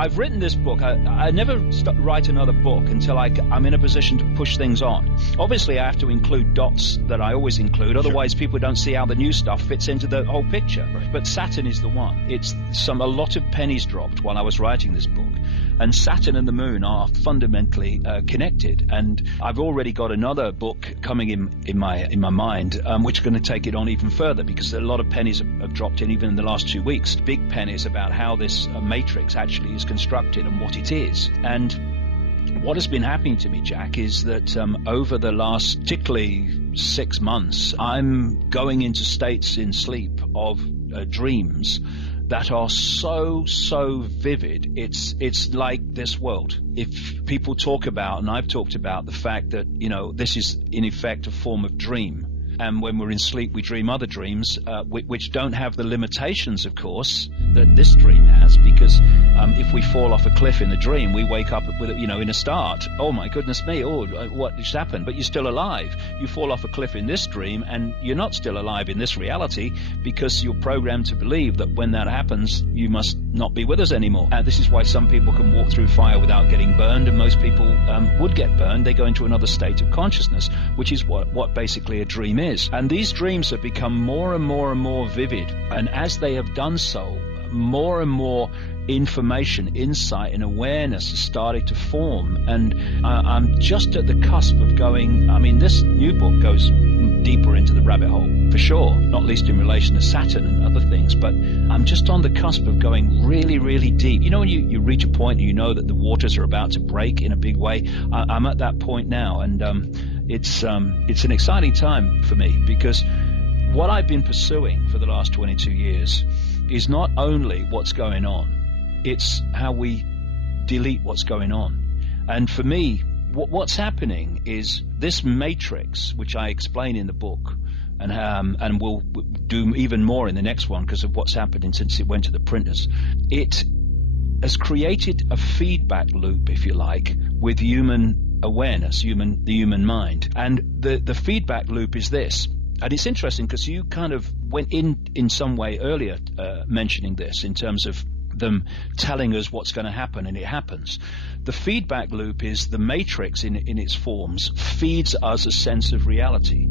I've written this book. I never write another book until I'm in a position to push things on. Obviously, I have to include dots that I always include. Otherwise, people don't see how the new stuff fits into the whole picture. Right. But Saturn is the one. It's a lot of pennies dropped while I was writing this book. And Saturn and the moon are fundamentally connected. And I've already got another book coming in my mind, which is going to take it on even further, because a lot of pennies have dropped in even in the last 2 weeks. Big pennies about how this matrix actually is constructed and what it is. And what has been happening to me, Jack, is that over the last particularly 6 months, I'm going into states in sleep of dreams that are so vivid. It's like this world. If people talk about, and I've talked about, the fact that, this is in effect a form of dream. And when we're in sleep, we dream other dreams, which don't have the limitations, of course, that this dream has, because if we fall off a cliff in the dream, we wake up with, in a start. Oh my goodness me! Oh, what just happened? But you're still alive. You fall off a cliff in this dream, and you're not still alive in this reality, because you're programmed to believe that when that happens, you must not be with us anymore. This is why some people can walk through fire without getting burned, and most people would get burned. They go into another state of consciousness, which is what basically a dream is. And these dreams have become more and more and more vivid. And as they have done so, more and more information, insight, and awareness has started to form. And I'm just at the cusp of going, this new book goes deeper into the rabbit hole, for sure, not least in relation to Saturn and other things. But I'm just on the cusp of going really, really deep. When you reach a point and you know that the waters are about to break in a big way, I'm at that point now. And it's an exciting time for me, because what I've been pursuing for the last 22 years is not only what's going on, it's how we delete what's going on. And for me, what's happening is this matrix, which I explain in the book, and we'll do even more in the next one because of what's happening since it went to the printers. It has created a feedback loop, if you like, with human awareness, the human mind. And the feedback loop is this. And it's interesting because you kind of went in some way earlier mentioning this in terms of them telling us what's going to happen, and it happens. The feedback loop is the matrix in its forms feeds us a sense of reality.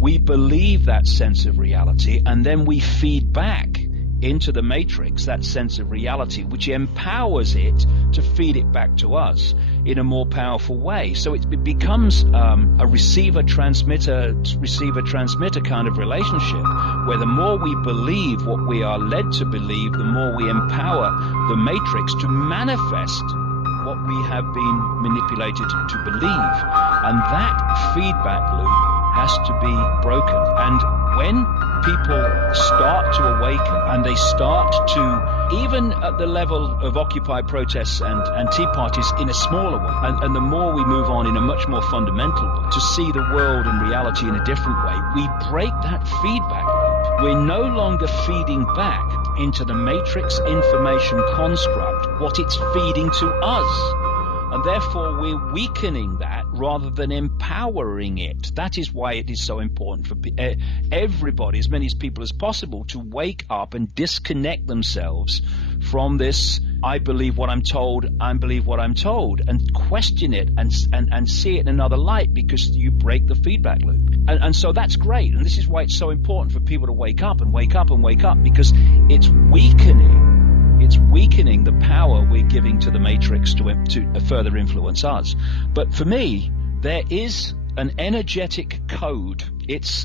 We believe that sense of reality, and then we feed back into the matrix that sense of reality, which empowers it to feed it back to us in a more powerful way. So it becomes a receiver-transmitter kind of relationship, where the more we believe what we are led to believe, the more we empower the matrix to manifest what we have been manipulated to believe. And that feedback loop has to be broken. And when people start to awaken and they start to, even at the level of Occupy protests and Tea parties in a smaller way, and the more we move on in a much more fundamental way to see the world and reality in a different way, we break that feedback loop. We're no longer feeding back into the matrix information construct what it's feeding to us. And therefore, we're weakening that rather than empowering it. That is why it is so important for everybody, as many people as possible, to wake up and disconnect themselves from this, I believe what I'm told, I believe what I'm told, and question it and see it in another light, because you break the feedback loop. And so that's great. And this is why it's so important for people to wake up and wake up and wake up, because it's weakening the power we're giving to the matrix to further influence us. But for me, there is an energetic code.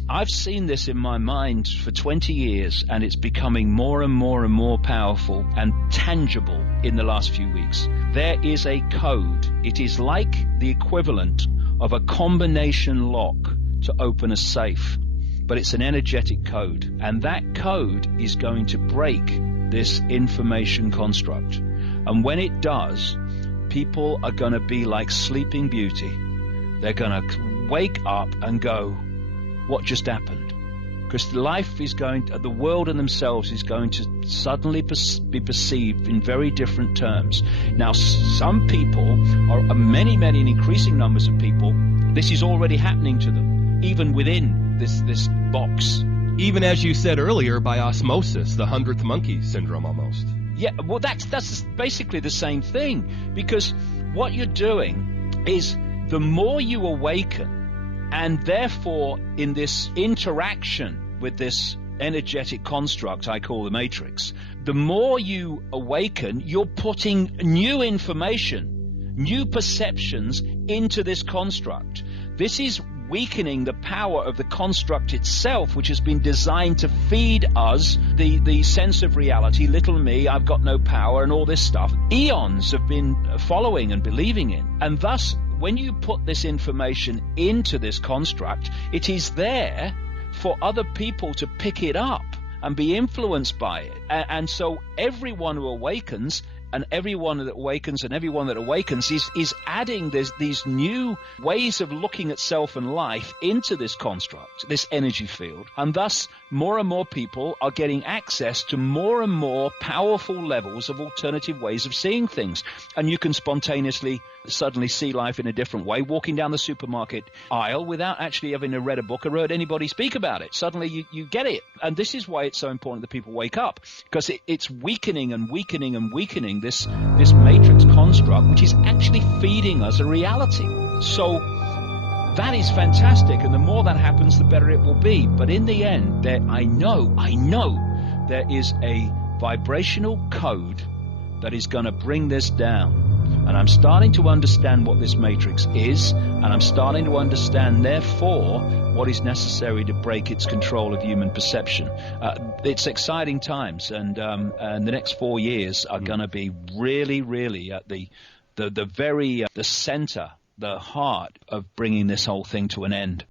I've seen this in my mind for 20 years, and it's becoming more and more and more powerful and tangible in the last few weeks. There is a code. It is like the equivalent of a combination lock to open a safe, but it's an energetic code. And that code is going to break this information construct. And when it does, people are going to be like Sleeping Beauty. They're going to wake up and go, what just happened? Because the world and themselves is going to suddenly be perceived in very different terms. Now, some people, or many and increasing numbers of people, this is already happening to them, even within this box. Even as you said earlier, by osmosis, the 100th monkey syndrome almost. Yeah, well, that's basically the same thing, because what you're doing is the more you awaken, and therefore in this interaction with this energetic construct I call the matrix, the more you awaken, you're putting new information, new perceptions into this construct. This is weakening the power of the construct itself, which has been designed to feed us the sense of reality, little me, I've got no power, and all this stuff. Eons have been following and believing in. And thus, when you put this information into this construct, it is there for other people to pick it up and be influenced by it. And so everyone who awakens, and everyone that awakens is adding these new ways of looking at self and life into this construct, this energy field. And thus, more and more people are getting access to more and more powerful levels of alternative ways of seeing things. And you can spontaneously suddenly see life in a different way, walking down the supermarket aisle without actually having read a book or heard anybody speak about it. Suddenly you get it. And this is why it's so important that people wake up, because it's weakening and weakening and weakening this matrix construct, which is actually feeding us a reality. So that is fantastic, and the more that happens, the better it will be. But in the end, I know there is a vibrational code that is going to bring this down. And I'm starting to understand what this matrix is, and I'm starting to understand, therefore, what is necessary to break its control of human perception. It's exciting times, and the next 4 years are going to be really, really at the very the center, the heart of bringing this whole thing to an end.